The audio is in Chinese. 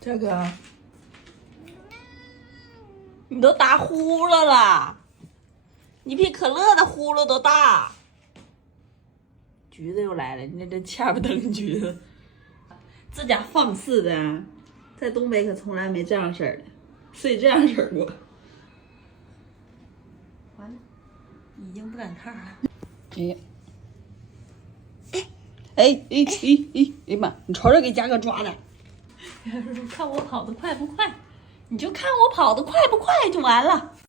这个，你都打呼噜了，你比可乐的呼噜都大。橘子又来了，你这前不蹬橘子，自家放肆的啊，在东北可从来没这样式儿的，睡这样式儿过。完了，已经不敢看了。哎妈！你瞅瞅给嘉哥抓的。看我跑得快不快，你就看我跑得快不快就完了。